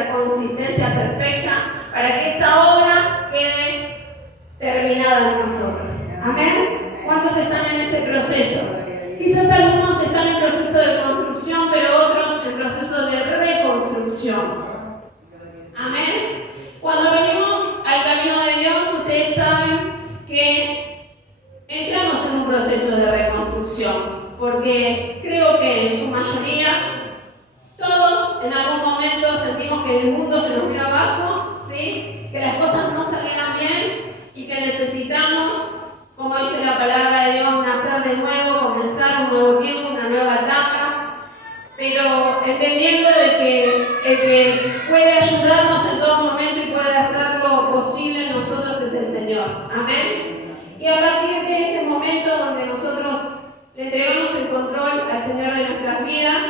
esa consistencia perfecta para que esa obra quede terminada en nosotros. Amén. ¿Cuántos están en ese proceso? Quizás algunos están en proceso de construcción, pero otros en proceso de reconstrucción. Amén. Cuando venimos al camino de Dios, ustedes saben que entramos en un proceso de reconstrucción, porque creo que en su mayoría todos en algún momento sentimos que el mundo se nos vino abajo, ¿sí? Que las cosas no salieron bien y que necesitamos, como dice la palabra de Dios, nacer de nuevo, comenzar un nuevo tiempo, una nueva etapa, pero entendiendo de que el que puede ayudarnos en todo momento y puede hacerlo posible en nosotros es el Señor. Amén. Y a partir de ese momento donde nosotros le entregamos el control al Señor de nuestras vidas,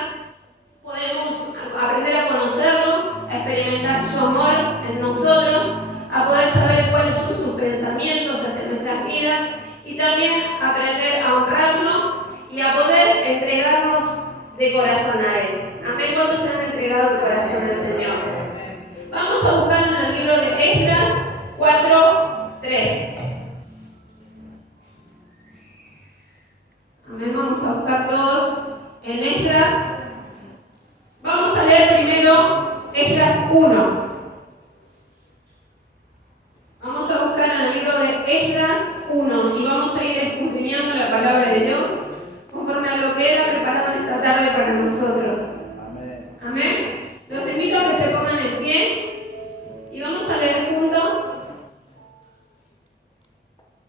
podemos aprender a conocerlo, a experimentar su amor en nosotros, a poder saber cuáles son sus pensamientos hacia nuestras vidas y también aprender a honrarlo y a poder entregarnos de corazón a Él. Amén. ¿Cuántos se han entregado de corazón al Señor? Vamos a buscar en el libro de Esdras 4:3. Amén. Vamos a buscar todos en Esdras. Vamos a leer primero Esdras 1. Vamos a buscar en el libro de Esdras 1 y vamos a ir escudriñando la palabra de Dios conforme a lo que era preparado en esta tarde para nosotros. Amén. Amén. Los invito a que se pongan en pie y vamos a leer juntos.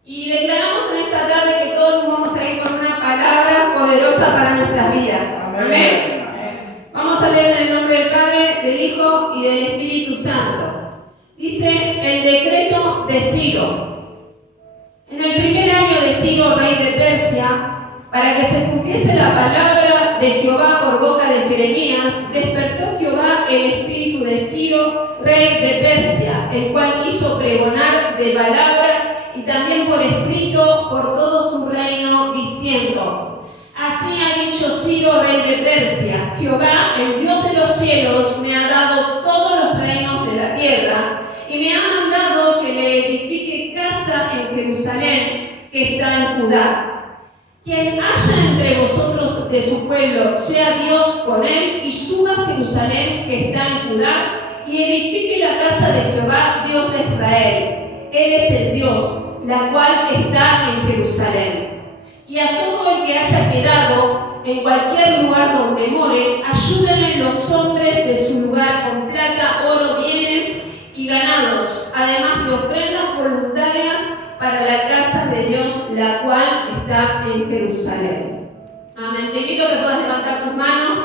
Y declaramos en esta tarde que todos vamos a ir con una palabra poderosa para nuestras vidas. Amén. Amén. Vamos a leer en el nombre del Padre, del Hijo y del Espíritu Santo. Dice el decreto de Ciro. En el primer año de Ciro, rey de Persia, para que se cumpliese la palabra de Jehová por boca de Jeremías, despertó Jehová el espíritu de Ciro, rey de Persia, el cual hizo pregonar de palabra y también por escrito por todo su reino, diciendo: así ha dicho Ciro, rey de Persia: Jehová, el Dios de los cielos, me ha dado todos los reinos de la tierra y me ha mandado que le edifique casa en Jerusalén, que está en Judá. Quien haya entre vosotros de su pueblo, sea Dios con él, y suba a Jerusalén, que está en Judá, y edifique la casa de Jehová, Dios de Israel. Él es el Dios, la cual está en Jerusalén. Y a todo el que haya quedado en cualquier lugar donde more, ayúdenle los hombres de su lugar con plata, oro, bienes y ganados, además de ofrendas voluntarias para la casa de Dios, la cual está en Jerusalén. Amén. Te invito a que puedas levantar tus manos.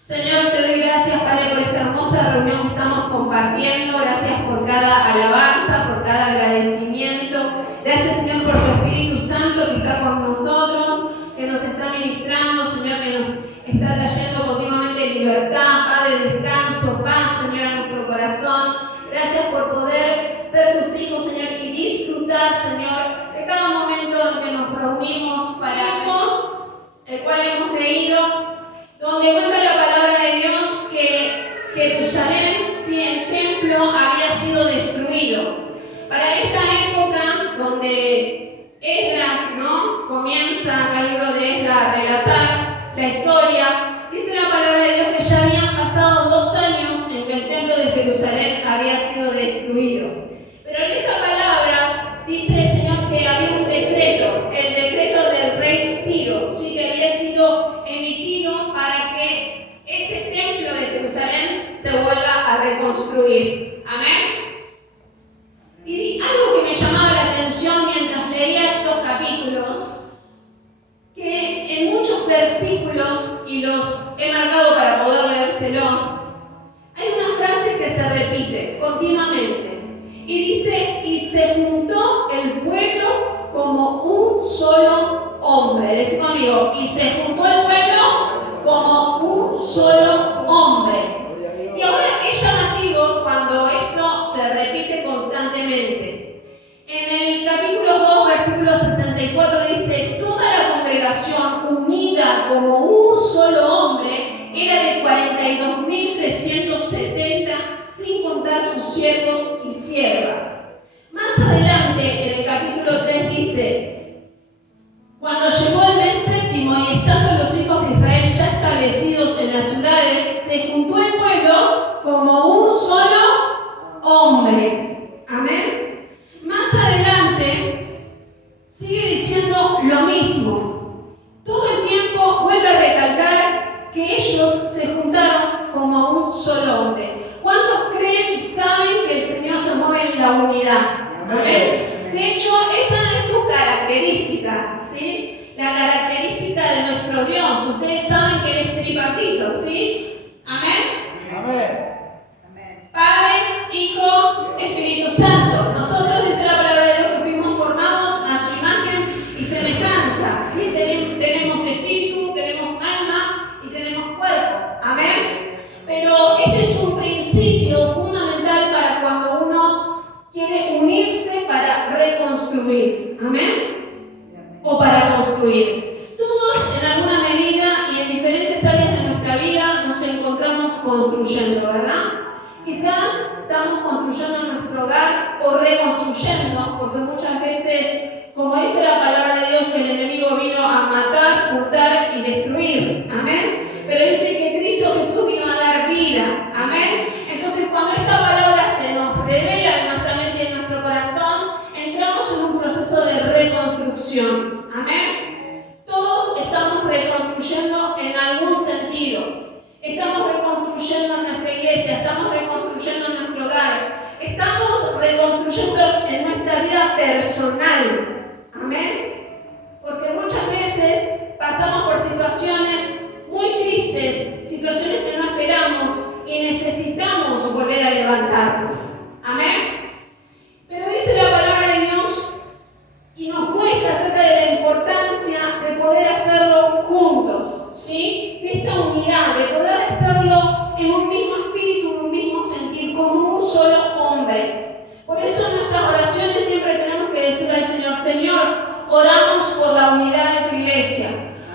Señor, te doy gracias, Padre, por esta hermosa reunión que estamos compartiendo. Gracias por cada alabanza, por cada agradecimiento. Gracias, Señor, por tu Espíritu Santo que está con nosotros, que nos está ministrando, Señor, que nos está trayendo continuamente libertad, Padre, descanso, paz, Señor, a nuestro corazón. Gracias por poder ser tus hijos, Señor, y disfrutar, Señor, de cada momento en que nos reunimos para el cual hemos leído, donde cuenta la palabra de Dios que Jerusalén, si el templo había sido destruido. Para esta época, donde Esdras, ¿no?, comienza en el libro de Esdras a relatar la historia, dice la palabra de Dios que ya habían pasado 2 años en que el templo de Jerusalén había sido destruido. Pero en esta palabra dice el Señor que había un decreto, el decreto del rey Ciro, sí, que había sido emitido para que ese templo de Jerusalén se vuelva a reconstruir. Amén. Y algo que me llamaba la atención mientras leía estos capítulos, que en muchos versículos, y los he marcado para poder leérselo, hay una frase que se repite continuamente. Y dice: y se juntó el pueblo como un solo hombre. Decí conmigo: y se juntó el pueblo como un solo hombre. Y ahora es llamativo cuando esto se repite constantemente. En el capítulo 2, versículo 64 dice: toda la congregación unida como un solo hombre era de 42.370 siervos y siervas. Más adelante, en el capítulo 3 dice: cuando llegó el mes séptimo y estando los hijos de Israel ya establecidos en las ciudades, se juntó el pueblo como un solo hombre. Amén. Más adelante sigue diciendo lo mismo. Todo el tiempo vuelve a recalcar que ellos se juntaron como un solo hombre. ¿Cuántos creen y saben que el Señor se mueve en la unidad? Amén. De hecho, esa es su característica, ¿sí? La característica de nuestro Dios. Ustedes saben que Él es tripartito, ¿sí? Amén. Amén. Padre, Hijo, Espíritu Santo. Nosotros, dice la palabra de Dios, que fuimos formados a su imagen y semejanza, ¿sí? Tenemos espíritu, tenemos alma y tenemos cuerpo. Amén. Pero este es un principio fundamental para cuando uno quiere unirse para reconstruir. Amén. O para construir. Todos en alguna medida y en diferentes áreas de nuestra vida nos encontramos construyendo, ¿verdad? Quizás estamos construyendo en nuestro hogar o reconstruyendo, porque muchas veces, como dice la palabra de Dios, que el enemigo vino a matar, hurtar y destruir. Amén. Pero dice que Cristo Jesús vino a dar vida. Amén. Entonces, cuando esta palabra se nos revela en nuestra mente y en nuestro corazón, entramos en un proceso de reconstrucción. Amén. Todos estamos reconstruyendo en algún sentido. Estamos reconstruyendo en nuestra iglesia, estamos reconstruyendo en nuestro hogar, estamos reconstruyendo en nuestra vida personal. Amén. Porque muchas veces pasamos por situaciones muy tristes, situaciones que no esperamos y necesitamos volver a levantarnos. Amén. Pero dice la palabra de Dios y nos muestra acerca de la importancia de poder hacerlo juntos, ¿sí? De esta unidad, de poder hacerlo en un mismo espíritu, en un mismo sentir, como un solo hombre. Por eso en nuestras oraciones siempre tenemos que decirle al Señor: Señor, oramos por la unidad de tu iglesia,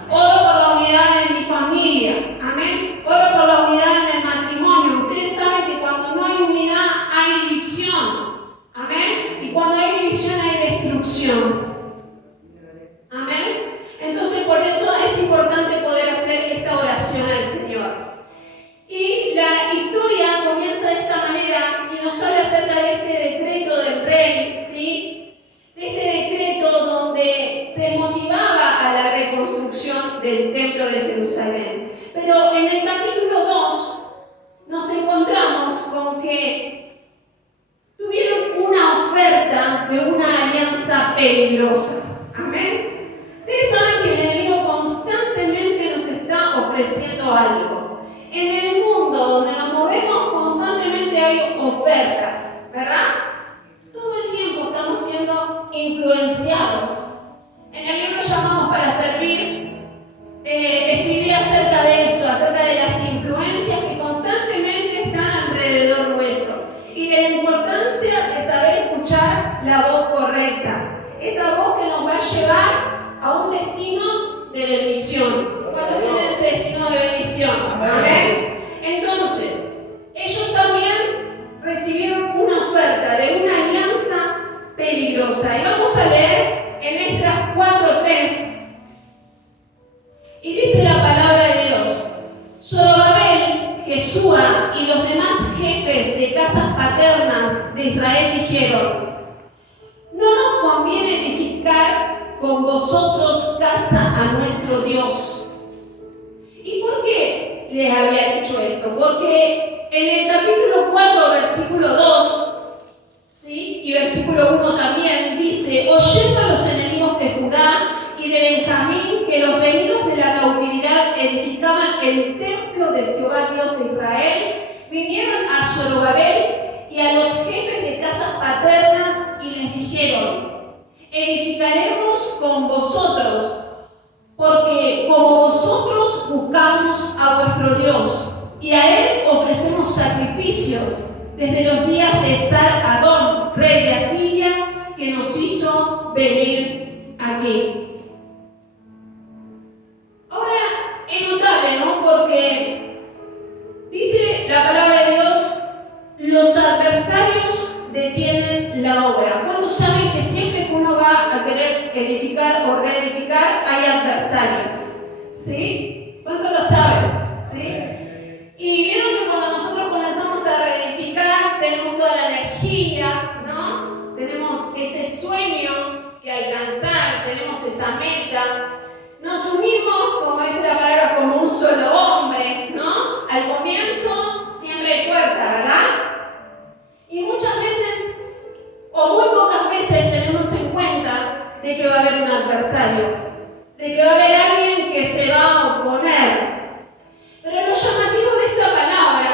oro por la unidad de mi familia, amén, oro por la unidad en el matrimonio. Ustedes saben que cuando no hay unidad hay división. Amén. Y cuando hay división hay destrucción. Amén. Entonces por eso es importante poder hacer esta oración al Señor. Y la historia comienza de esta manera y nos habla acerca de este decreto del rey, ¿sí? De este decreto donde se motivaba a la reconstrucción del templo de Jerusalén. Pero en el capítulo 2 nos encontramos con que tuvieron una oferta de una alianza peligrosa. Amén. Ustedes saben que el enemigo constantemente nos está ofreciendo algo. En el mundo donde nos movemos constantemente hay ofertas, ¿verdad? Todo el tiempo estamos siendo influenciados. En el libro Llamados para Servir, escribí acerca de esto, acerca de las influencias que constantemente están alrededor nuestro y de la importancia de saber escuchar la voz correcta, esa voz que nos va a llevar a un destino de bendición. ¿Cuántos tienen ese destino de bendición? Amén. Entonces, ellos también recibieron una oferta de una alianza peligrosa. Y vamos a leer en Esdras 4:3. Y dice la palabra de Dios: Zorobabel, Jesúa y los demás jefes de casas paternas de Israel dijeron: no nos conviene edificar con vosotros casa a nuestro Dios. ¿Y por qué les había dicho esto? Porque en el capítulo 4, versículo 2, ¿sí? Y versículo 1 también dice: oyendo a los enemigos de Judá y de Benjamín que los venidos de la cautividad edificaban el templo de Jehová Dios de Israel, vinieron a Zorobabel y a los jefes de casas paternas y les dijeron: edificaremos con vosotros, porque como vosotros buscamos a vuestro Dios y a Él ofrecemos sacrificios desde los días de Sar-Adón, rey de Asiria, que nos hizo venir aquí. Ahora es notable, ¿no? Porque dice la palabra de Dios: los adversarios detienen la obra? ¿Cuántos saben que siempre que uno va a querer edificar o reedificar hay adversarios? ¿Sí? ¿Cuántos lo saben? ¿Sí? Y vieron que cuando nosotros comenzamos a reedificar tenemos toda la energía, ¿no? Tenemos ese sueño que alcanzar, tenemos esa meta. Nos unimos, como dice la palabra, como un solo hombre, ¿no? Al comienzo siempre hay fuerza, ¿verdad? Y muchas veces, o muy pocas veces, tenemos en cuenta de que va a haber un adversario, de que va a haber alguien que se va a oponer. Pero lo llamativo de esta palabra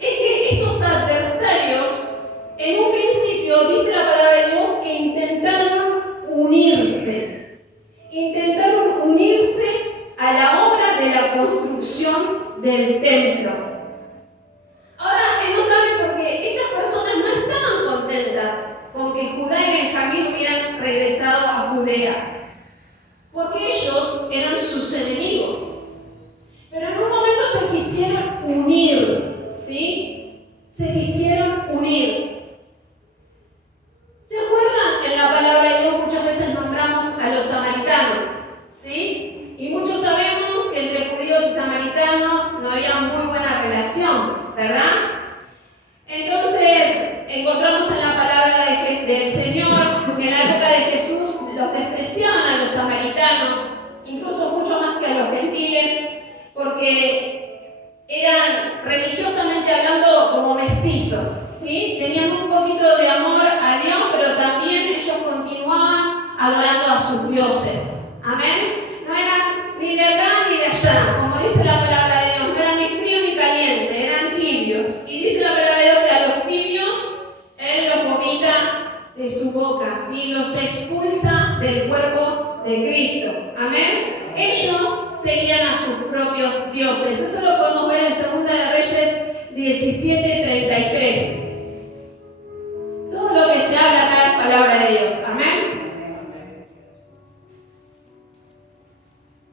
es que estos adversarios, en un principio, dice la palabra de Dios, que intentaron unirse a la obra de la construcción del templo. Ahora es notable porque estas personas no estaban contentas con que Judá y Benjamín hubieran regresado a Judea, porque ellos eran sus enemigos. Pero en un momento se quisieron unir, ¿sí? Se quisieron unir. ¿Se acuerdan? En la palabra de Dios muchas veces nombramos a los samaritanos, ¿sí? Y muchos sabemos que entre judíos y samaritanos no había muy buena relación, ¿verdad? Entonces, encontramos en la palabra del Señor que en la época de Jesús los despreciaban a los samaritanos, incluso mucho más que a los gentiles, porque eran religiosamente hablando como mestizos, ¿sí? Tenían un poquito de amor a Dios, pero también ellos continuaban adorando a sus dioses. Amén. No eran ni de acá ni de allá, como dice la palabra de Dios, no eran ni frío ni caliente, eran tibios. Y dice la palabra de Dios que a los tibios Él los vomita de su boca, ¿sí? Los expulsa del cuerpo de Cristo. Amén. Ellos seguían a sus propios dioses. Eso lo podemos ver en 2 de Reyes 17:33. Todo lo que se habla acá es palabra de Dios. Amén.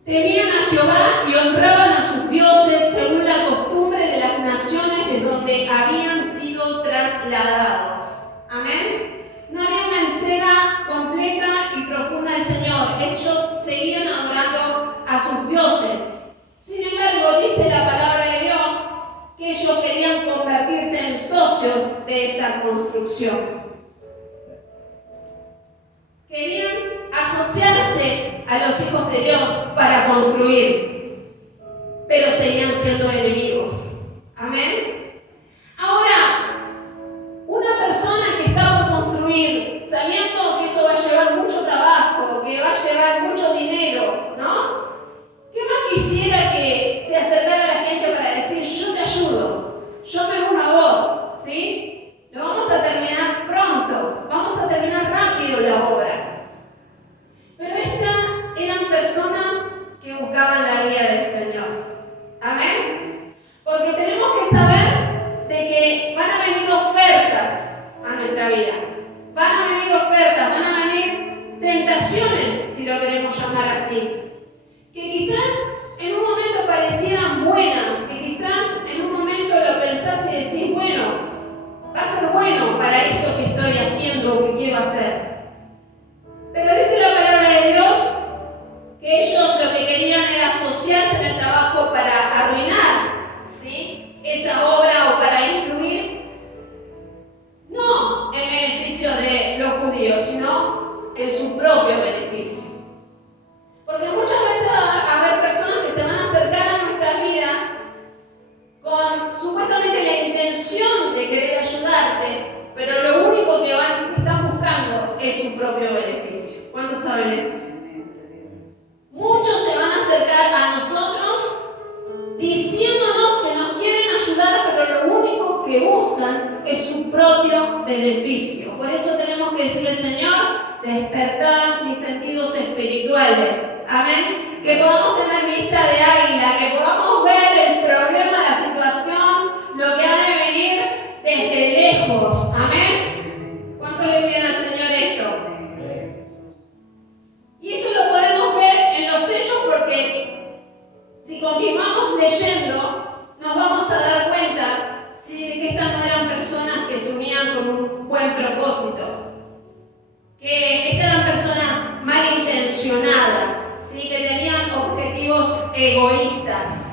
Temían a Jehová y honraban a sus dioses según la costumbre de las naciones de donde habían sido trasladados. Amén. No había una entrega completa y profunda al Señor. Ellos seguían adorando a sus dioses. Sin embargo, dice la palabra de Dios que ellos querían convertirse en socios de esta construcción. Querían asociarse a los hijos de Dios para construir, pero seguían siendo enemigos. Amén. Ahora, una persona que está por construir, sabiendo que eso va a llevar mucho trabajo, que va a llevar mucho dinero, ¿no? ¿Qué más quisiera que se acercara a la gente para decir, yo te ayudo, yo me uno a vos, ¿sí? Lo vamos a terminar pronto, vamos a terminar rápido la obra. Pero estas eran personas que buscaban la guía del Señor. Amén. Porque tenemos que saber de que van a venir ofertas a nuestra vida. Van a venir ofertas, van a venir tentaciones, si lo queremos llamar así. Que quizás en un momento parecieran buenas, que quizás en un momento lo pensás y decís, bueno, va a ser bueno para esto que estoy haciendo o que quiero hacer. Pero dice la palabra de Dios que ellos lo que querían era asociarse en el trabajo para arruinar, ¿sí?, esa obra o para influir, no en beneficio de los judíos, sino en su propio beneficio. Porque muchas veces va a haber personas que se van a acercar a nuestras vidas con supuestamente la intención de querer ayudarte, pero lo único que están buscando es su propio beneficio. ¿Cuántos saben esto? Muchos se van a acercar a nosotros diciéndonos que nos quieren ayudar, pero lo único que buscan es su propio beneficio. Por eso tenemos que decirle, Señor, despertar mis sentidos espirituales. Amén. Que podamos tener vista de águila, que podamos ver el problema, la situación, lo que ha de venir desde lejos. Amén. ¿Cuánto le piden al Señor esto? Y esto lo podemos ver en los hechos porque si continuamos leyendo, nos vamos a dar cuenta, ¿sí?, de que estas no eran personas que se unían buen propósito, que eran personas malintencionadas, ¿sí? Que tenían objetivos egoístas.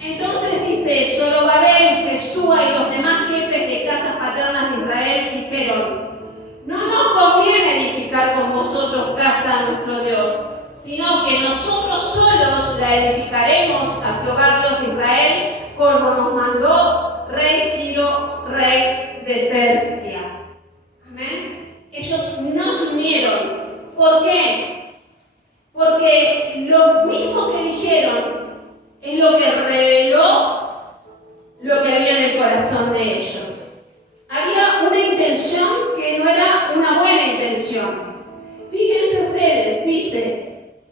Entonces dice, Zorobabel, Jesúa y los demás jefes de casas paternas de Israel dijeron: no nos conviene edificar con vosotros casa a nuestro Dios, sino que nosotros solos la edificaremos a Jehová Dios de Israel, como nos mandó rey Ciro, rey de Persia. Amén. Ellos no se unieron. ¿Por qué? Porque lo mismo que dijeron es lo que reveló lo que había en el corazón de ellos. Había una intención que no era una buena intención. Fíjense ustedes, dice: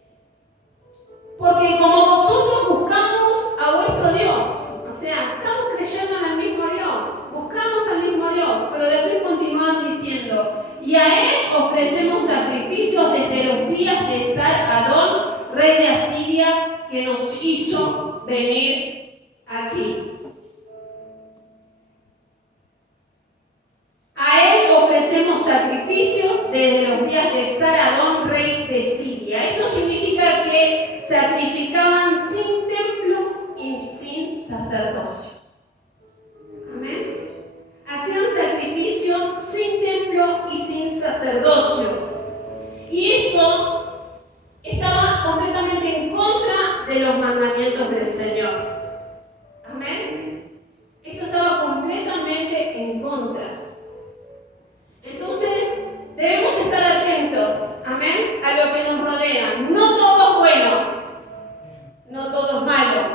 porque como vosotros buscamos a vuestro Dios, o sea, estamos creyendo en el mismo Dios, buscamos al mismo Dios, pero después continuaron diciendo: y a él ofrecemos sacrificios desde los días de Sar-Adón, rey de Asiria, que nos hizo venir aquí. A él ofrecemos sacrificios desde los días de Sar-Adón, rey de Siria. Esto significa que sacrificaban sin templo y sin sacerdocio. Amén. Hacían sacrificios sin templo y sin sacerdocio. Y esto estaba completamente en contra de los mandamientos del Señor. Amén. Esto estaba completamente en contra. Entonces, debemos estar atentos, amén, a lo que nos rodea. No todo es bueno, no todo es malo,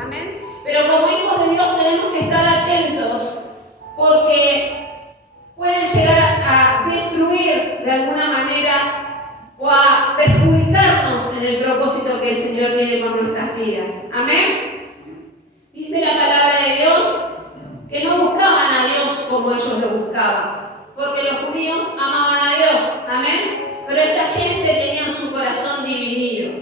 amén. Pero como hijos de Dios tenemos que estar atentos, porque pueden llegar a destruir de alguna manera o a perjudicarnos en el propósito que el Señor tiene con nuestras vidas. Amén. Dice la palabra de Dios que no buscaban a Dios como ellos lo buscaban, porque los judíos amaban a Dios, amén, pero esta gente tenía su corazón dividido.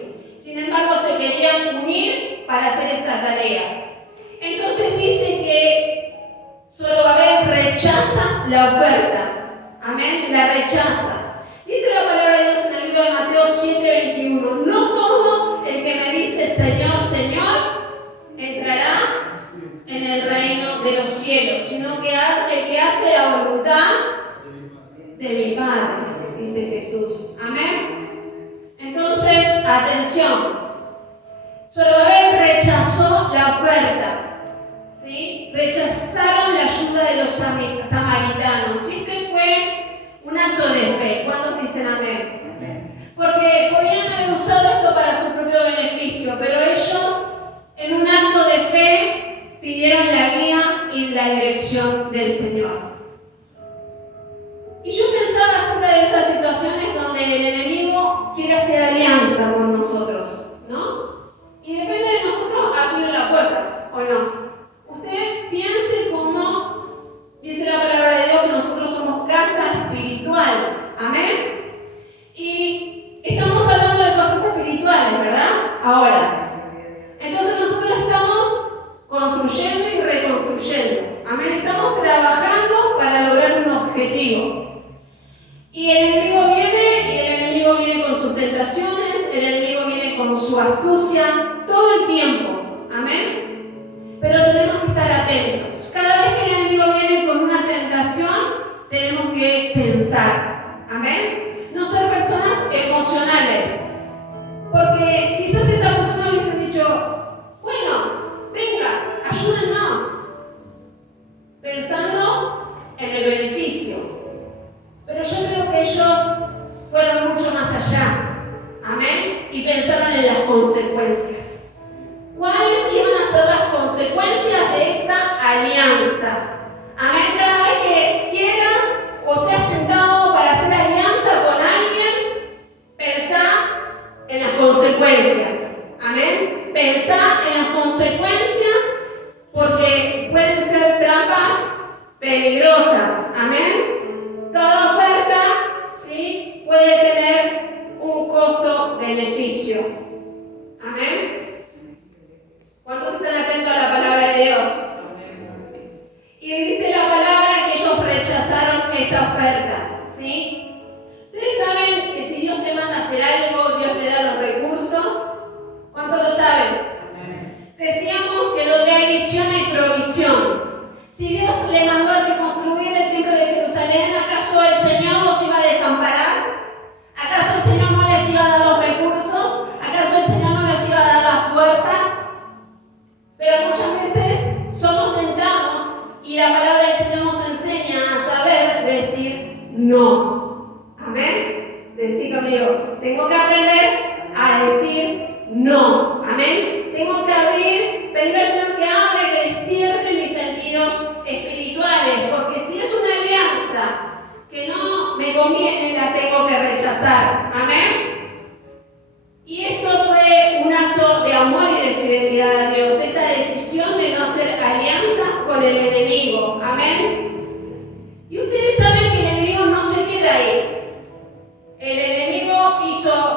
Sin embargo, se querían unir para hacer esta tarea. Entonces dice que Zorobabel rechaza la oferta, amén, la rechaza. Dice la palabra de Dios en el libro de Mateo 7:21: no todo el que me dice Señor, Señor, entrará en el reino de los cielos, sino que el que hace la voluntad de mi Padre, dice Jesús. Amén. Entonces, atención. Zorobabel rechazó la oferta, ¿sí? Rechazaron la ayuda de los samaritanos. Y este fue un acto de fe. ¿Cuántos dicen amén? Porque podían haber usado esto para su propio beneficio, pero ellos, en un acto de fe, pidieron la guía y la dirección del Señor. Y yo pensaba acerca de esas situaciones donde el enemigo quiere hacer alianza con nosotros, ¿no? Y depende de nosotros abrirle la puerta, ¿o no? Usted piense como dice la palabra de Dios, que nosotros somos casa espiritual. Amén. Y estamos hablando de cosas espirituales, ¿verdad? Ahora. Entonces nosotros estamos construyendo y reconstruyendo. Amén. Estamos trabajando para lograr un objetivo. Y el enemigo viene con sus tentaciones, el enemigo viene con su astucia, todo el tiempo. Amén. Pero tenemos que estar atentos. Cada vez que el enemigo viene con una tentación, tenemos que pensar. Amén. No ser personas emocionales. Porque quizás estas personas les han dicho: bueno, venga, ayúdennos. Pensando en el beneficio. Pero yo creo que ellos fueron mucho más allá. Amén. Y pensaron en las consecuencias. ¿Cuáles iban a ser las consecuencias de esa alianza? Amén. Cada vez que quieras o seas tentado para hacer alianza con alguien, pensá en las consecuencias. Amén. Pensá en las consecuencias, porque pueden ser trampas peligrosas. Amén. Toda oferta, ¿sí?, puede tener un costo-beneficio. Amén. ¿Cuántos están atentos a la palabra de Dios? Y dice la palabra que ellos rechazaron esa no. Amén. Decí conmigo, tengo que aprender a decir no. Amén. Tengo que pedirle al Señor que hable, que despierte mis sentidos espirituales, porque si es una alianza que no me conviene, la tengo que rechazar. Amén. Y esto fue un acto de amor y de fidelidad a Dios, esta decisión de no hacer alianza con el enemigo. Amén. Y ustedes saben que el enemigo no se queda ahí. El enemigo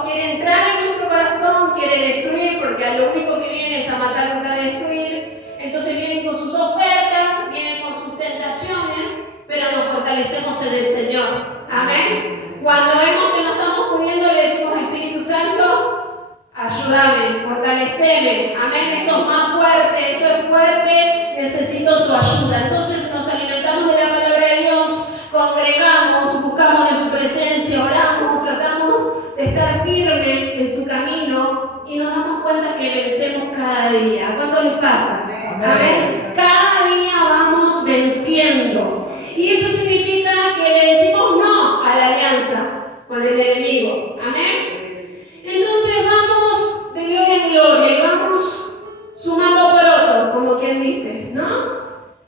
quiere entrar en nuestro corazón, quiere destruir, porque a lo único que viene es a matar, matar y destruir. Entonces vienen con sus ofertas, vienen con sus tentaciones, pero nos fortalecemos en el Señor. Amén. Cuando vemos que no estamos pudiendo, le decimos: Espíritu Santo, ayúdame, fortaleceme. Amén. Esto es más fuerte, esto es fuerte, necesito tu ayuda. Entonces nos alimentamos de la palabra de Dios, congregamos, buscamos de su presencia, oramos, tratamos de estar firmes en su camino y nos damos cuenta que vencemos cada día. ¿Cuánto les pasa? Amén. Amén. Cada día vamos venciendo. Y eso significa que le decimos no a la alianza con el enemigo. Amén. Entonces vamos de gloria en gloria y vamos sumando por otro, como quien dice, ¿no?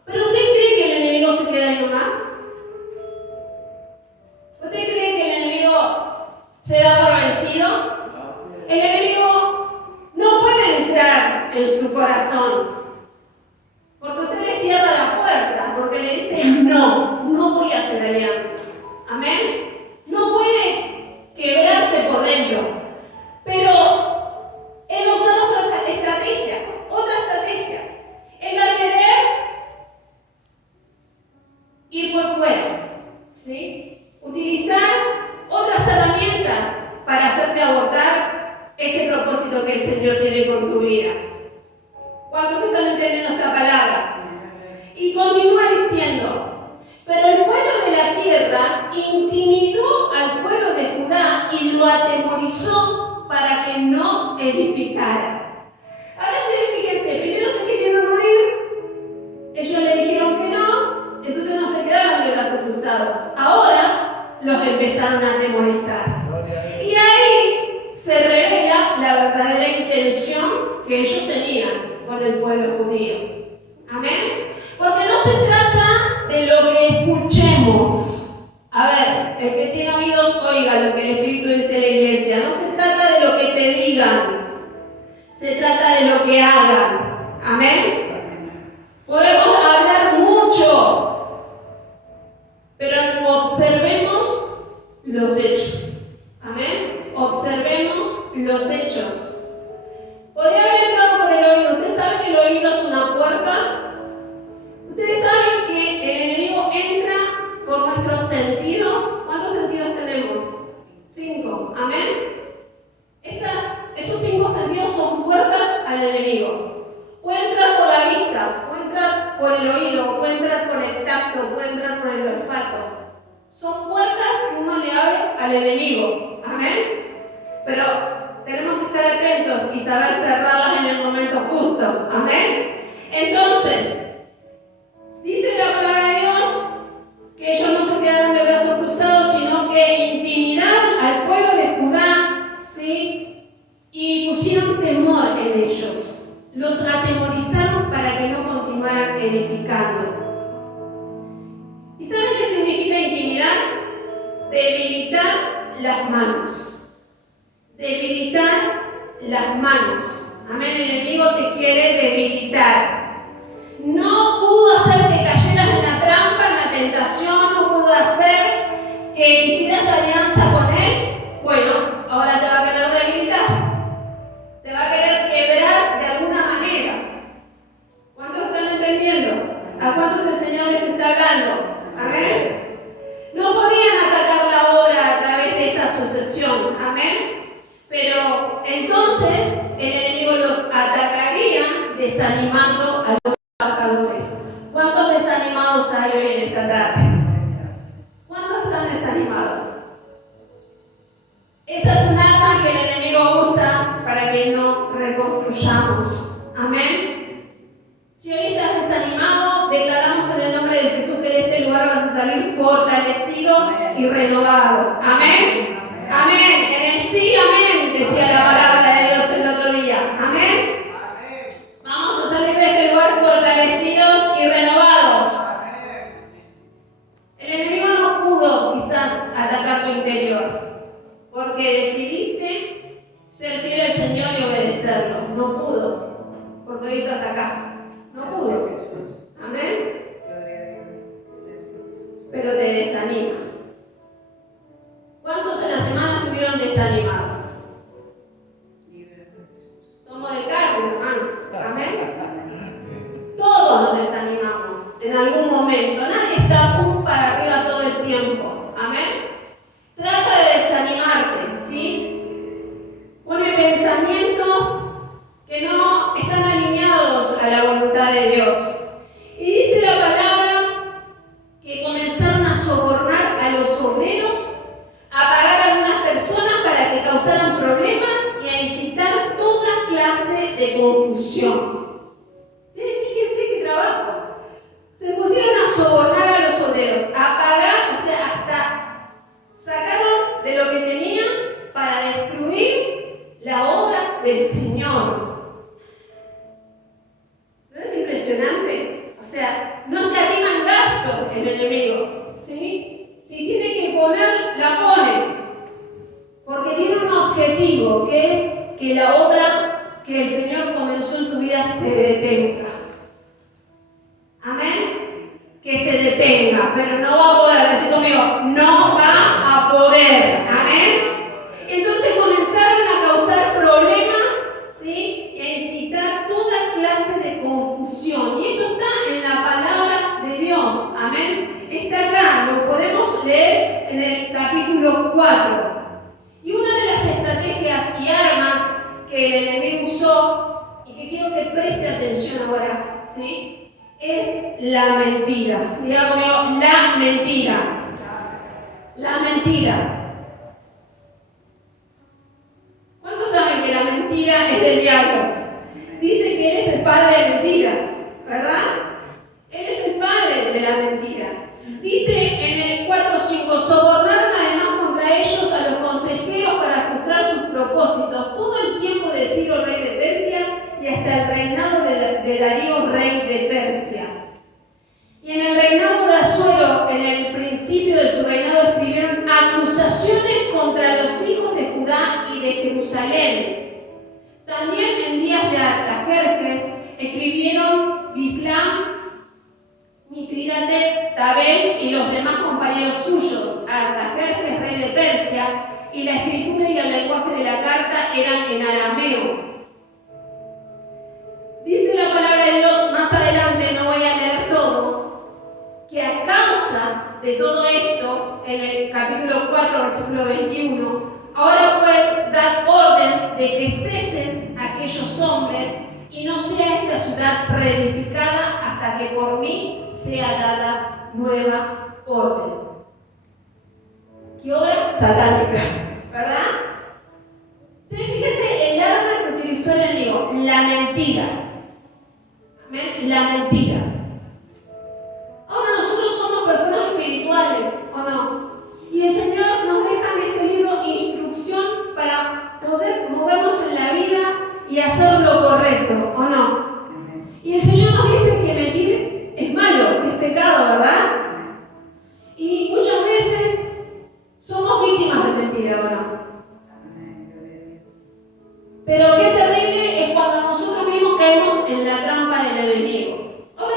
Pero ¿usted cree que el enemigo se queda en nomás? ¿Usted cree que el enemigo se da por vencido? El enemigo no puede entrar en su corazón, porque usted le cierra la puerta, porque le dice: no, no voy a hacer alianza. Amén. No puede quebrarte por dentro. Pero él va a usar otra estrategia. Él va a querer ir por fuera, ¿sí? Utilizar otras herramientas para hacerte abortar ese propósito que el Señor tiene con tu vida. ¿Cuántos están entendiendo esta palabra? Y continúa diciendo: pero el pueblo de la tierra intimidó al pueblo de Judá y lo atemorizó para que no edificara. Ahora ustedes fíjense, primero se quisieron unir, ellos le dijeron que no, entonces no se quedaron de brazos cruzados. Ahora los empezaron a atemorizar. Y ahí se revela la verdadera intención que ellos tenían con el pueblo judío. Amén. Porque no se trata de lo que escuchemos. A ver, el que tiene oídos oiga lo que el Espíritu dice a la iglesia. No se trata de lo que te digan, se trata de lo que hagan. Amén. Podemos hablar mucho, pero observemos los hechos. Amén. Observemos los hechos. Podría haber entrado por el oído. ¿Ustedes saben que el oído es una puerta? ¿Ustedes saben que el enemigo entra por nuestros sentidos? ¿Cuántos sentidos tenemos? 5. Amén. Esos 5 sentidos son puertas al enemigo. Puede entrar por la vista, puede entrar por el oído, puede entrar por el tacto, puede entrar por el olfato. Son puertas que uno le abre al enemigo. Amén. Pero tenemos que estar atentos y saber cerrarlas en el momento justo. Amén. Entonces, dice la palabra de Dios que ellos no se quedaron de brazos cruzados, sino que intimidaron al pueblo de Judá, ¿sí? Y pusieron temor en ellos. Los atemorizaron para que no continuaran edificando. ¿Y saben qué significa intimidar? Debilitar las manos. Debilitar las manos. Amén. El enemigo te quiere debilitar. No pudo hacer que cayeras en la trampa, en la tentación, no pudo hacer que hicieras alianza con él. Bueno, ahora te va a querer debilitar. Te va a querer quebrar de alguna manera. ¿Cuántos están entendiendo? ¿A cuántos el Señor les está hablando? Amén. No podían atacar la obra a través de esa sucesión. Amén. Pero entonces el enemigo los atacaría desanimando a los trabajadores. ¿Cuántos desanimados hay hoy en esta tarde? fortalecido y renovado. Amén. Amén. En el sí, amén, decía la palabra de Dios el otro día. Amén. Vamos a salir de este lugar fortalecidos y renovados. El enemigo no pudo quizás atacar tu interior, porque decidiste ser fiel al Señor y obedecerlo. No pudo, porque hoy estás acá. No pudo. Amén. Pero te desanima. ¿Cuántos en la semana estuvieron desanimados? Somos de carne, hermanos. Amén. Todos nos desanimamos en algún momento. Nadie está pum para arriba todo el tiempo. Amén. Trata de desanimarte, ¿sí? Pone pensamientos que no están alineados a la voluntad de Dios. Y dice la palabra que comenzaron a sobornar a los obreros, a pagar a algunas personas para que causaran problemas y a incitar toda clase de confusión. Fíjense qué trabajo. Se pusieron a sobornar a los obreros, a pagar, o sea, hasta sacaron de lo que tenían para destruir la obra del Señor. ¿No es impresionante? O sea, no escatiman gasto el enemigo, ¿sí? Si tiene que poner, la pone. Porque tiene un objetivo, que es que la obra que el Señor comenzó en tu vida se detenga. Amén. Que se detenga, pero no va a poder. Decir conmigo, no va a poder. Amén. Entonces comenzaron a causar problemas, ¿sí? Y a incitar toda clase de confusión. Y esto está en la palabra de Dios. Amén. Está acá, lo podemos leer en el capítulo 4. Y una de las estrategias y armas que el enemigo usó, y que quiero que preste atención ahora, ¿sí? Es la mentira. Diga conmigo, la mentira. La mentira. ¿Cuántos saben que la mentira es del diablo? Dice que él es el padre de mentira, ¿verdad? Él es el padre de la mentira. Dice en el 4:5, sobornaron además contra ellos a los consejeros para frustrar sus propósitos todo el tiempo de Ciro, rey de Persia, y hasta el reinado de Darío, rey de Persia. Y en el reinado de Asuero, en el principio de su reinado, escribieron acusaciones contra los hijos de Judá y de Jerusalén. También en días de Artajerjes escribieron Bislam, Mitrídate, Tabel y los demás compañeros suyos. Artajerjes, rey de Persia, y la escritura y el lenguaje de la carta eran en arameo. Dice la palabra de Dios, más adelante, no voy a leer todo, que a causa de todo esto, en el capítulo 4, versículo 21, ahora pues dad orden de que cesen aquellos hombres y no sea esta ciudad reedificada hasta que por mí sea dada nueva orden. ¿Qué obra? Satánica, ¿verdad? Entonces, fíjense el arma que utilizó el enemigo, la mentira. Amén, la mentira. Ahora nosotros somos personas espirituales, ¿o no? Y el Señor nos deja en este libro instrucción para poder movernos en la vida y hacer lo correcto, ¿o no? Y el Señor nos dice que mentir es malo, que es pecado, ¿verdad? Y muchas veces somos víctimas de mentira, ¿o no? Pero qué terrible es cuando nosotros mismos caemos en la trampa del enemigo. Ahora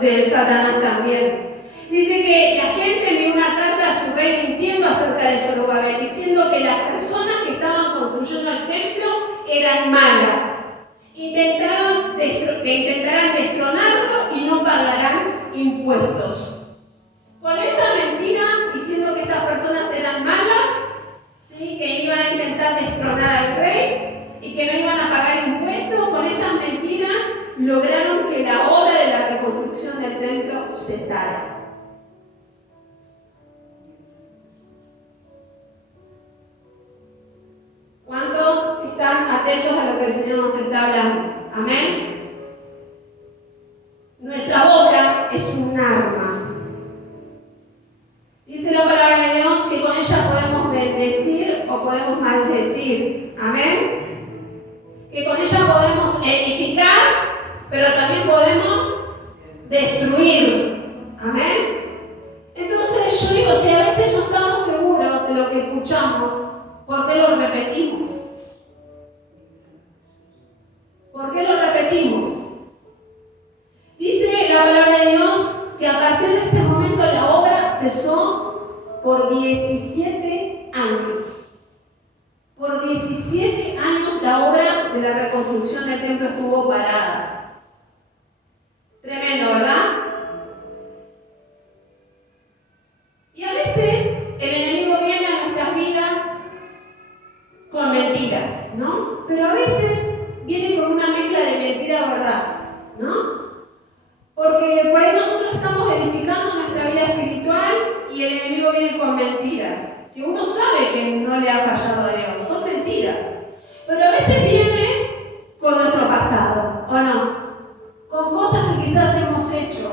de Satanás también. Dice que la gente envió una carta a su rey mintiendo acerca de Zorobabel, diciendo que las personas que estaban construyendo el templo eran malas. Intentaran destronarlo y no pagarán impuestos. Con esa mentira, diciendo que estas personas eran malas, ¿sí? Que iban a intentar destronar al rey y que no iban a pagar impuestos, con estas mentiras lograron que la obra de la reconstrucción del templo cesara. ¿Cuántos están atentos a lo que el Señor nos está hablando? Amén. Nuestra boca es un arma. Dice la palabra de Dios que con ella podemos bendecir o podemos maldecir. Amén. Que con ella podemos edificar, pero también podemos destruir. Amén. Entonces yo digo, si a veces no estamos seguros de lo que escuchamos, ¿por qué lo repetimos? ¿Por qué lo repetimos? Dice la palabra de Dios que a partir de ese momento la obra cesó por 17 años. Por 17 años la obra de la reconstrucción del templo estuvo parada. Tremendo, ¿verdad? Y a veces el enemigo viene a nuestras vidas con mentiras, ¿no? Pero a veces viene con una mezcla de mentira-verdad, ¿no? Porque por ahí nosotros estamos edificando nuestra vida espiritual y el enemigo viene con mentiras, que uno sabe que no le ha fallado a Dios, son mentiras. Pero a veces viene con nuestro pasado, ¿o no? Con cosas que quizás hemos hecho,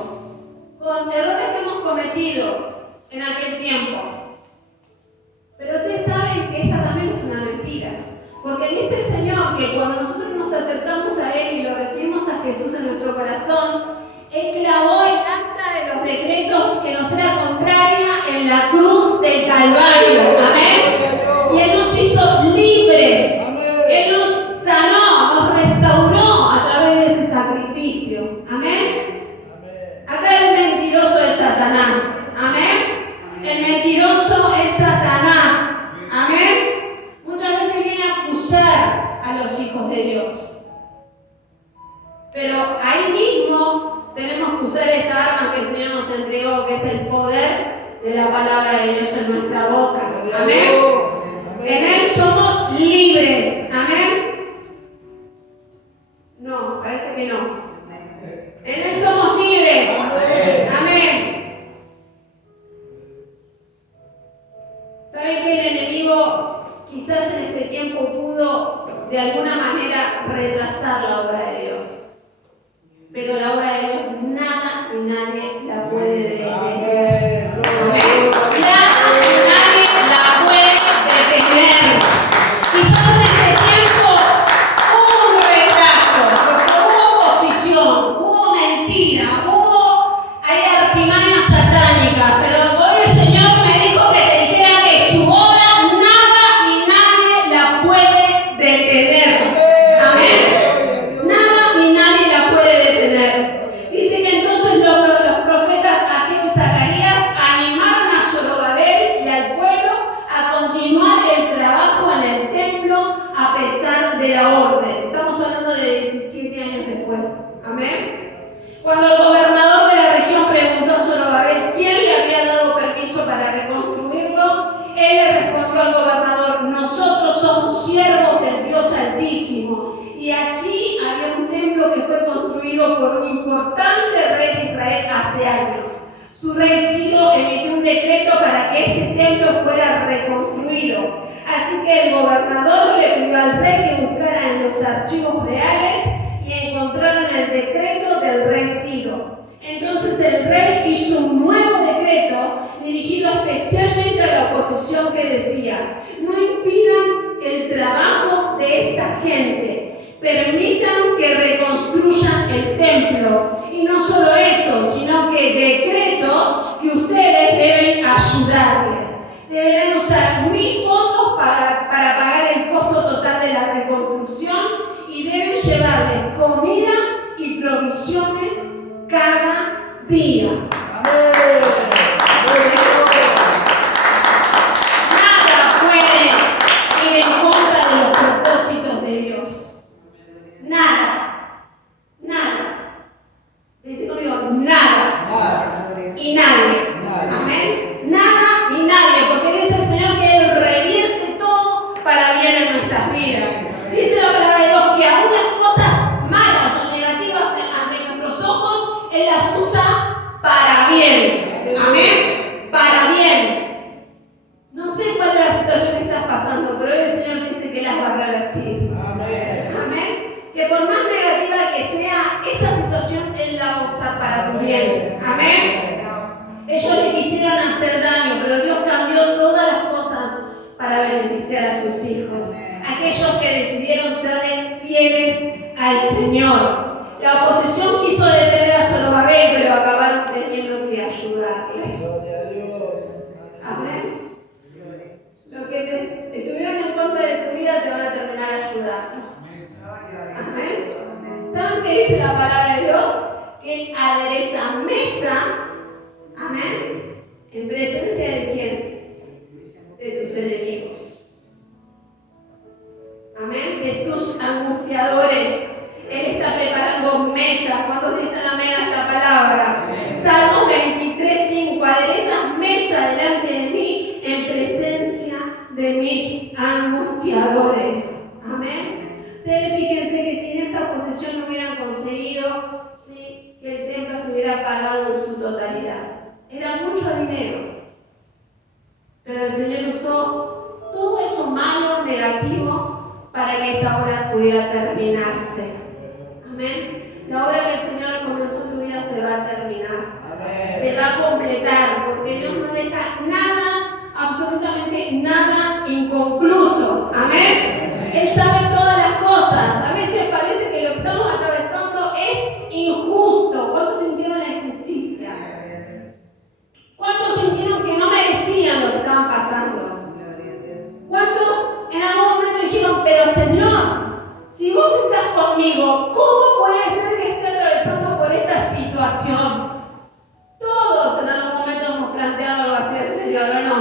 con errores que hemos cometido en aquel tiempo. Pero ustedes saben que esa también es una mentira. Porque dice el Señor que cuando nosotros nos acercamos a Él y lo recibimos a Jesús en nuestro corazón, Él clavó el acta de los decretos que nos era contraria en la cruz del Calvario. Amén. Y Él nos hizo libres. Él nos sanó, nos restauró a través de ese sacrificio. Amén. Acá el mentiroso es Satanás. Amén. El mentiroso es Satanás. Amén. Muchas veces viene a acusar a los hijos de Dios. Pero ahí mismo tenemos que usar esa arma que el Señor nos entregó, que es el poder de la palabra de Dios en nuestra boca. Amén. En Él somos libres. Amén. No, parece que no. En Él somos libres. Amén. ¿Saben que el enemigo quizás en este tiempo pudo de alguna manera retrasar la obra de Dios? Pero la obra de Dios nada ni nadie la puede detener. Amén. Nada ni nadie la puede detener. Quizás en este tiempo hubo un retraso, porque hubo oposición, hubo mentira, hay artimañas satánicas, pero hoy el Señor me dijo que te dijera que su obra nada ni nadie la puede detener. Amén. Dice que entonces los profetas Ageo y Zacarías animaron a Zorobabel y al pueblo a continuar el trabajo en el templo a pesar de la orden. Estamos hablando de 17 años después. Amén. Cuando el gobernador de la región preguntó a Zorobabel quién le había dado permiso para reconstruirlo, él le respondió al gobernador: nosotros somos siervos del Dios Altísimo. Y aquí había un templo que fue construido por un importante rey de Israel hace años. Su rey Ciro emitió un decreto para que este templo fuera reconstruido. Así que el gobernador le pidió al rey que buscara en los archivos reales y encontraron el decreto del rey Ciro. Entonces el rey hizo un nuevo decreto dirigido especialmente a la oposición que decía: no impidan el trabajo de esta gente. Permitan que reconstruyan el templo. Y no solo eso, sino que decreto que ustedes deben ayudarles. Deberán usar mis fondos para pagar el costo total de la reconstrucción y deben llevarles comida y provisiones cada para bien. Amén. Para bien. No sé cuál es la situación que estás pasando, pero hoy el Señor dice que las va a revertir. Amén. Que por más negativa que sea, esa situación Él la va a usar para tu bien. Amén. Ellos le quisieron hacer daño, pero Dios cambió todas las cosas para beneficiar a sus hijos. Aquellos que decidieron serle fieles al Señor. La oposición quiso detener a Zorobabel, pero acabaron teniendo que ayudarle. Amén. Lo que estuvieron en contra de tu vida te van a terminar ayudando. Amén. ¿Saben qué dice la palabra de Dios? Que Él adereza mesa. Amén. ¿En presencia de quién? De tus enemigos. Amén. De tus angustiadores. Él está preparando mesa. ¿Cuántos dicen amén a esta palabra? Salmo 23:5. Aderezas mesa delante de mí en presencia de mis angustiadores. Amén. Ustedes fíjense que sin esa posición no hubieran conseguido que el templo estuviera pagado en su totalidad. Era mucho dinero. Pero el Señor usó todo eso malo, negativo, para que esa obra pudiera terminarse. Amén. La obra que el Señor comenzó en tu vida se va a terminar. Amén. Se va a completar, porque Dios no deja nada, absolutamente nada inconcluso. Amén. Él sabe todas las cosas. A veces parece que lo que estamos atravesando es injusto. ¿Cuántos sintieron la injusticia? ¿Cuántos sintieron que no merecían lo que estaban pasando? ¿Cuántos en algún momento dijeron, pero Señor, si vos estás conmigo, ¿cómo puede ser que esté atravesando por esta situación? Todos en algún momento hemos planteado algo así al Señor, ¿o no?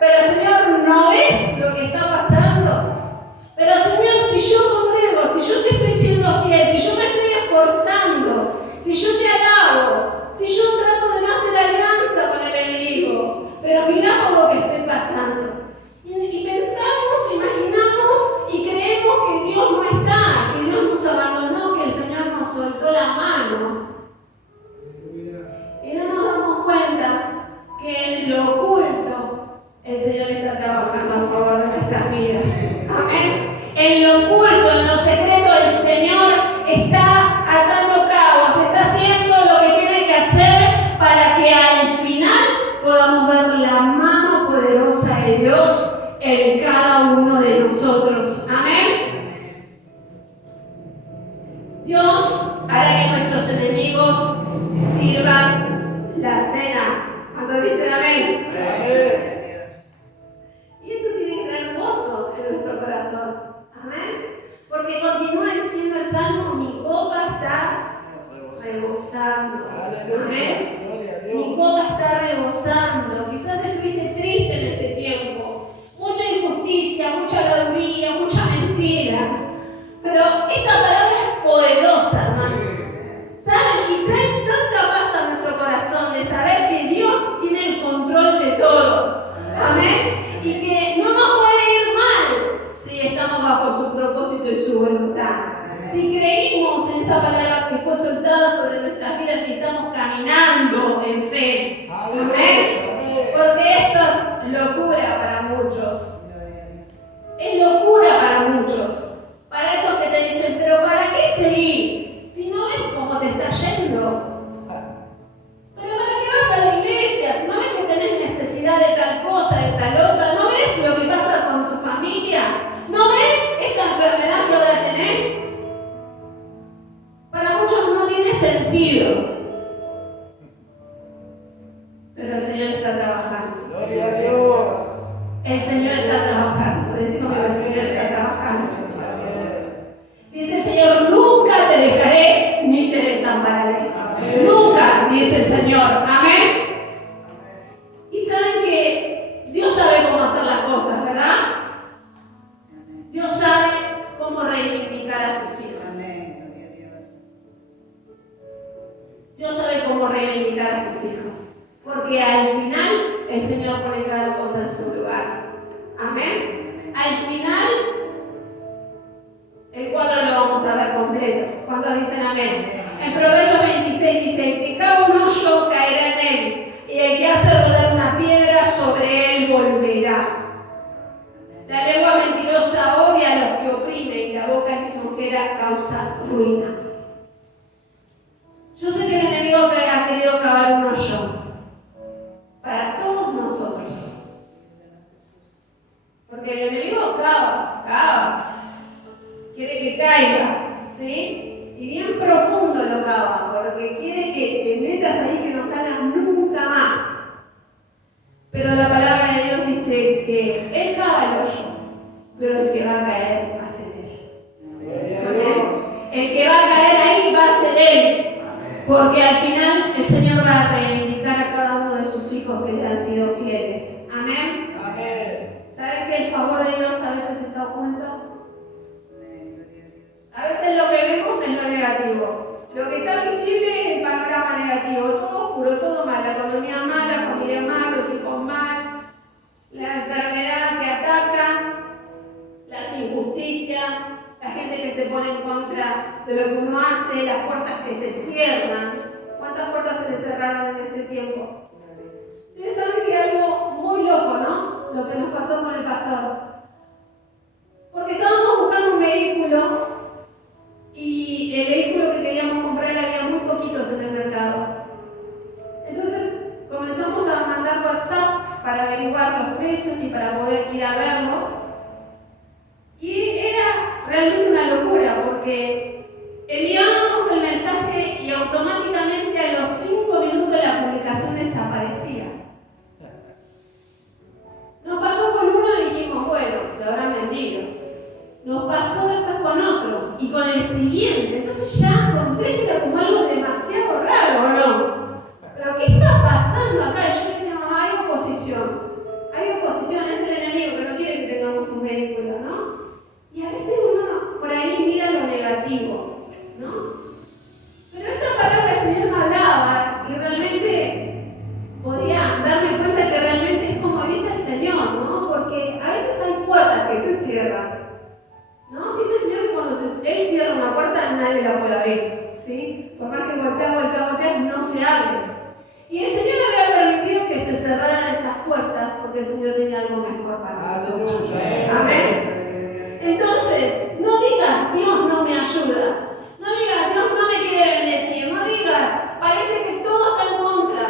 Pero Señor, ¿no ves lo que está pasando? Pero Señor, si yo congrego, si yo te estoy siendo fiel, si yo me estoy esforzando, si yo te alabo, si yo trato de no hacer alianza con el enemigo, pero miramos lo que estoy pasando. Y pensamos, imaginamos y creemos que Dios no está, que Dios nos abandonó, que el Señor nos soltó la mano. Y no nos damos cuenta que en lo oculto el Señor está trabajando a favor de nuestras vidas. Amén. En lo oculto, en lo secreto, el Señor está atando cabos, está haciendo lo que tiene que hacer para que al final podamos ver la mano poderosa de Dios en cada uno de nosotros. Amén. Dios hará que nuestros enemigos sirvan la cena. ¿Cuántos dicen amén? Amén. Y esto tiene que traer gozo en nuestro corazón. Amén. Porque continúa diciendo el Salmo, mi copa está rebosando. Amén. Mi copa está rebosando. Quizás estuviste triste en este tiempo. Mucha injusticia, mucha ladruría, mucha mentira. Pero esta palabra es poderosa, hermano. ¿Saben? Y trae tanta paz a nuestro corazón de saber que Dios tiene el control de todo. Amén. Y que no nos puede ir mal si estamos bajo su propósito y su voluntad. Si creímos en esa palabra que fue soltada sobre nuestras vidas y estamos caminando en fe. Amén. Porque esto es locura para muchos. Es locura para muchos. Para esos que te dicen, pero ¿para qué seguís? Si no ves cómo te está yendo. ¿Pero para qué vas a la iglesia? Si no ves que tenés necesidad de tal cosa, de tal otra. ¿No ves lo que pasa con tu familia? ¿No ves esta enfermedad que ahora tenés? Para muchos no tiene sentido. Pero el Señor está trabajando. Gloria a Dios. El Señor está trabajando. Decimos que el Señor está trabajando. Dice el Señor, nunca te dejaré ni te desampararé. Amén. Nunca, dice el Señor. Amén. Y saben que Dios sabe cómo hacer las cosas, ¿verdad? Dios sabe cómo reivindicar a sus hijos. Dios sabe cómo reivindicar a sus hijos. Porque al final el Señor pone cada cosa en su lugar. Amén. Al final el cuadro lo vamos a ver completo. ¿Cuántos dicen amén? En Proverbios 20 26 dice, el que cava un hoyo caerá en él, y el que hace rodar una piedra sobre él volverá. La lengua mentirosa odia a los que oprimen, y la boca lisonjera causa ruinas. Yo sé que el enemigo ha querido cavar un hoyo para todos nosotros. Porque el enemigo cava. Quiere que caigas, ¿sí? Y bien profundo lo cava, porque quiere que te metas ahí que no salgas nunca más. Pero la palabra de Dios dice que Él cava el hoyo, pero el que va a caer va a ser Él. ¿Amén? El que va a caer ahí va a ser Él. Porque al final el Señor va a reivindicar a cada uno de sus hijos que le han sido fieles. Amén. Amén. ¿Saben que el favor de Dios a veces está oculto? A veces lo que vemos es lo negativo. Lo que está visible es el panorama negativo. Todo oscuro, todo mal. La economía mal, la familia mal, los hijos mal, la enfermedad que ataca, las injusticias, la gente que se pone en contra de lo que uno hace, las puertas que se cierran. ¿Cuántas puertas se le cerraron en este tiempo? Ustedes saben que algo muy loco, ¿no? Lo que nos pasó con el pastor. Porque estábamos buscando un vehículo y el vehículo que queríamos comprar había muy poquitos en el mercado. Entonces comenzamos a mandar WhatsApp para averiguar los precios y para poder ir a verlo. Y era realmente una locura porque enviábamos el mensaje y automáticamente a los 5 minutos la publicación desaparecía. Nos pasó con uno y dijimos, bueno, lo habrán vendido. Nos pasó después con otro y con el siguiente. Entonces ya encontré que era como algo demasiado raro, ¿o no? Pero ¿qué está pasando acá? Y yo le decía, mamá, hay oposición. Hay oposición, es el enemigo que no quiere que tengamos un vehículo, ¿no? Y a veces uno por ahí mira lo negativo, ¿no? Pero esta palabra el Señor me hablaba y realmente podía darme cuenta que realmente es como dice el Señor, ¿no? Porque a veces hay puertas que se cierran, ¿no? Dice el Señor que cuando Él cierra una puerta nadie la puede abrir, ¿sí? Por más que golpea, no se abre. Y el Señor había permitido que se cerraran esas puertas porque el Señor tenía algo mejor para nosotros. Amén. Entonces, no digas, Dios no me ayuda. No digas, Dios no me quiere bendecir. No digas, parece que todo está en contra.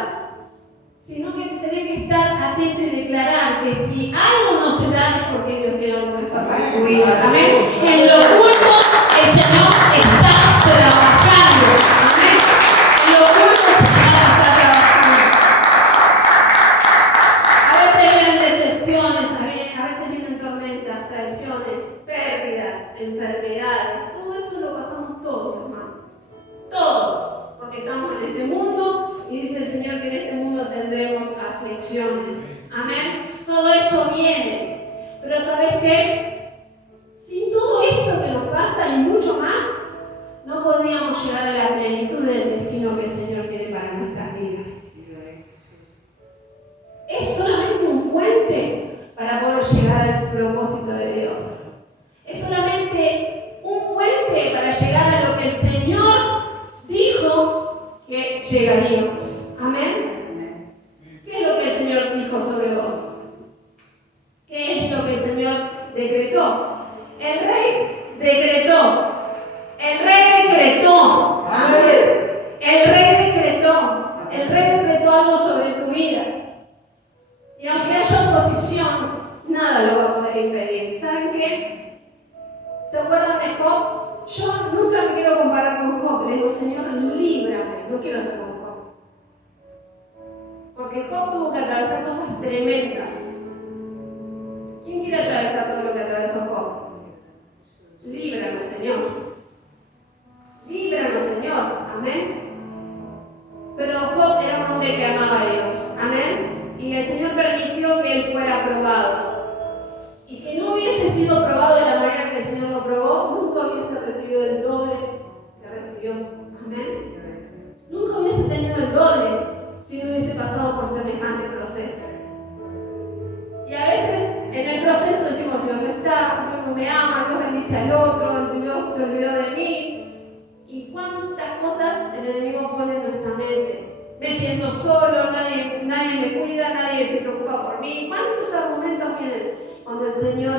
Sino que tenés que estar atento y declarar que si algo no se da es porque Dios tiene algo mejor para tu vida. Amén. En lo oculto, el Señor está trabajando. Amén. En lo oculto, el Señor está trabajando. A veces vienen decepciones, a veces vienen tormentas, traiciones, pérdidas, enfermedades. Todo eso lo pasamos todos, hermano. Todos. Porque estamos en este mundo y dice el Señor que en este mundo tendremos aflicciones. Amén. Todo eso viene. Pero ¿sabes qué? Sin todo esto que nos pasa y mucho más, no podríamos llegar a la plenitud del destino que el Señor quiere para nuestras vidas. Es solamente un puente para poder llegar al propósito de Dios. Es solamente un puente para llegar a lo que el Señor dijo que llegaríamos. Amén. ¿Qué es lo que el Señor dijo sobre vos? ¿Qué es lo que el Señor decretó? El Rey decretó. El Rey decretó. Amén. El Rey decretó. El Rey decretó algo sobre tu vida. Y aunque haya oposición, nada lo va a poder impedir. ¿Saben qué? ¿Se acuerdan de Job? Yo nunca me quiero comparar con Job. Le digo, Señor, líbrame. No quiero ser como Job. Porque Job tuvo que atravesar cosas tremendas. ¿Quién quiere atravesar todo lo que atravesó Job? Líbranos, Señor. Líbranos, Señor. Amén. Pero Job era un hombre que amaba a Dios. Amén. Y el Señor permitió que él fuera probado. Y si no hubiese sido probado de la manera que el Señor lo probó, nunca hubiese recibido el doble que recibió. Amén. Nunca hubiese tenido el doble si no hubiese pasado por semejante proceso. Y a veces en el proceso decimos, Dios no está, Dios no me ama, Dios bendice al otro, Dios se olvidó de mí. Y cuántas cosas el enemigo pone solo, nadie me cuida, nadie se preocupa por mí. ¿Cuántos argumentos vienen cuando el Señor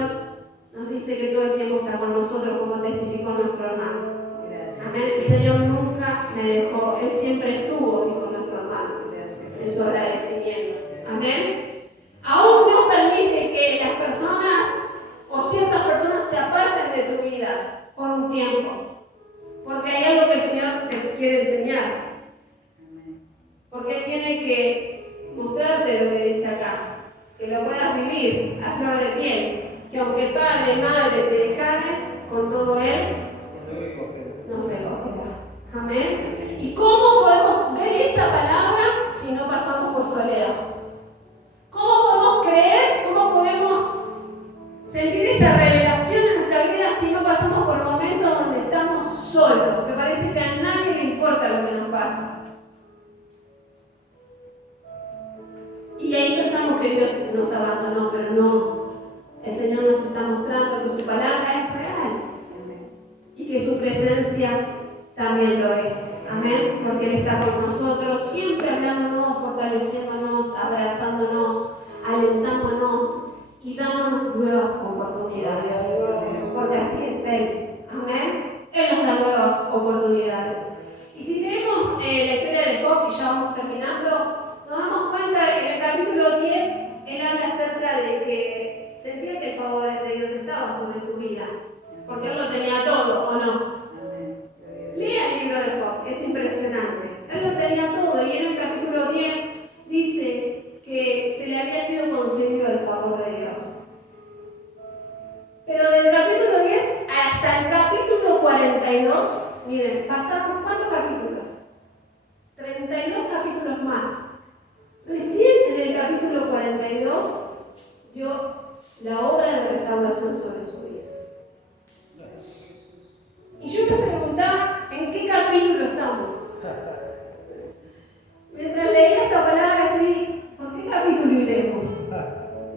nos dice que todo el tiempo está con nosotros, como testificó nuestro hermano? Amén. El Señor nunca me dejó, Él siempre estuvo, dijo nuestro hermano, en su agradecimiento. Amén. Aún Dios permite que las personas o ciertas personas se aparten de tu vida por un tiempo, porque hay algo que el Señor te quiere enseñar. Porque Él tiene que mostrarte lo que dice acá, que lo puedas vivir a flor de piel, que aunque padre y madre te dejaren, con todo Él nos recogerá. Amén. ¿Y cómo podemos ver esa palabra si no pasamos por soledad? ¿Cómo podemos creer, cómo podemos sentir esa revelación en nuestra vida si no pasamos por momentos donde estamos solos? Me parece que a nadie le importa lo que nos pasa. Y ahí pensamos que Dios nos abandonó, pero no. El Señor nos está mostrando que su palabra es real y que su presencia también lo es. Amén. Porque Él está con nosotros, siempre hablándonos, fortaleciéndonos, abrazándonos, alentándonos y dándonos nuevas oportunidades. Porque así es Él. Amén. Él nos da nuevas oportunidades. Y si tenemos la historia de Job, y ya vamos terminando, nos damos cuenta que en el capítulo 10 él habla acerca de que sentía que el favor de Dios estaba sobre su vida, porque él lo tenía todo, ¿o no? Lea el libro de Job, es impresionante. Él lo tenía todo y en el capítulo 10 dice que se le había sido concedido el favor de Dios. Pero del capítulo 10 hasta el capítulo 42, miren, pasaron ¿cuántos capítulos? 32 capítulos más. Recién en el capítulo 42 dio la obra de restauración sobre su vida. Y yo me preguntaba, ¿en qué capítulo estamos? Mientras leía esta palabra así, ¿por qué capítulo iremos?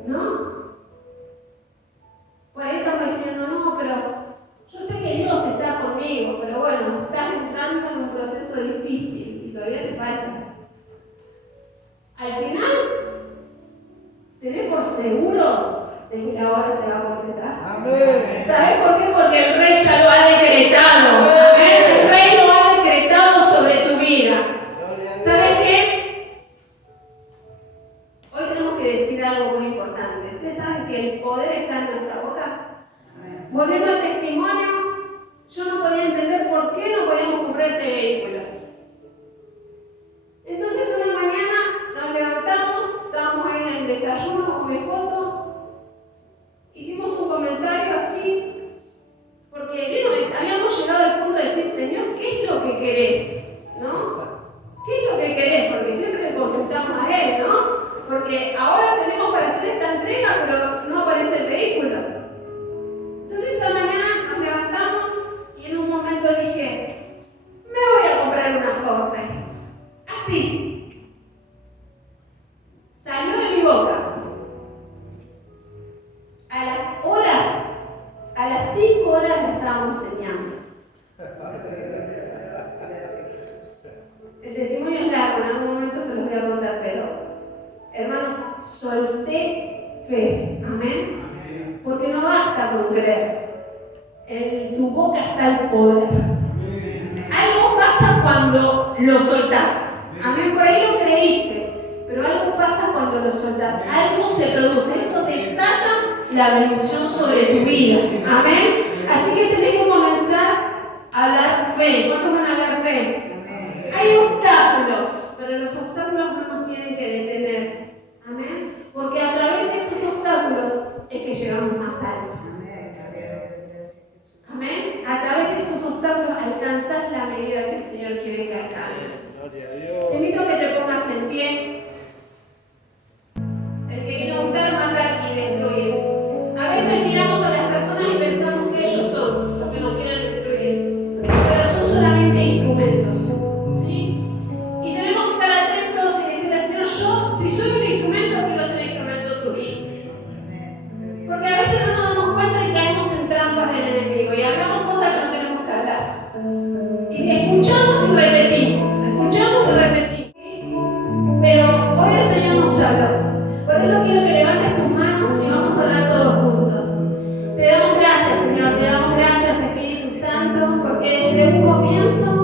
¿No? Por ahí estamos diciendo, no, pero yo sé que Dios está conmigo, pero bueno, estás entrando en un proceso difícil y todavía te falta. Al final, tenés por seguro de que la obra se va a completar. Amén. ¿Sabés por qué? Porque el Rey ya lo ha decretado. Amén. El Rey lo ha decretado sobre tu vida. ¿Sabés qué? Hoy tenemos que decir algo muy importante. Ustedes saben que el poder está en nuestra boca. Volviendo al testimonio, yo no podía entender por qué no podíamos comprar ese vehículo. Entonces una mañana nos levantamos, estábamos ahí en el desayuno con mi esposo, hicimos un comentario así, porque vieron, habíamos llegado al punto de decir, Señor, ¿qué es lo que querés? ¿No? ¿Qué es lo que querés? Porque siempre le consultamos a Él, ¿no? Porque ahora tenemos para hacer esta entrega, pero no aparece el vehículo. Entonces esa mañana nos levantamos y en un momento dije, me voy a comprar una Jorge. Así. Salió de mi boca. A las 5 horas la estábamos enseñando. El testimonio es largo, en algún momento se los voy a contar, pero hermanos, solté fe. Amén. Porque no basta con creer. En tu boca está el poder. Algo pasa cuando lo soltás. Amén. Por ahí lo creíste, pero algo pasa cuando lo soltás. Algo se produce. Eso desata la bendición sobre tu vida. Amén. Así que tenés que comenzar a hablar fe. ¿Cuántos van a hablar fe? Hay obstáculos, pero los obstáculos no nos tienen que detener. Amén. Porque a través de esos obstáculos es que llegamos más alto. Amén. A través de esos obstáculos alcanzás la medida que el Señor quiere que alcances. Te invito a que te pongas en pie. El que vino a untar, matar y destruir. A veces miramos a las personas y pensamos que ellos son los que nos quieren destruir, pero son solamente instrumentos. ¿Sí? Y tenemos que estar atentos y decirle al Señor, yo, si soy un instrumento, quiero ser instrumento tuyo. Porque a veces no nos damos cuenta y caemos en trampas del enemigo y hablamos cosas que no tenemos que hablar. Y escuchamos y repetimos. Escuchamos y repetimos. eso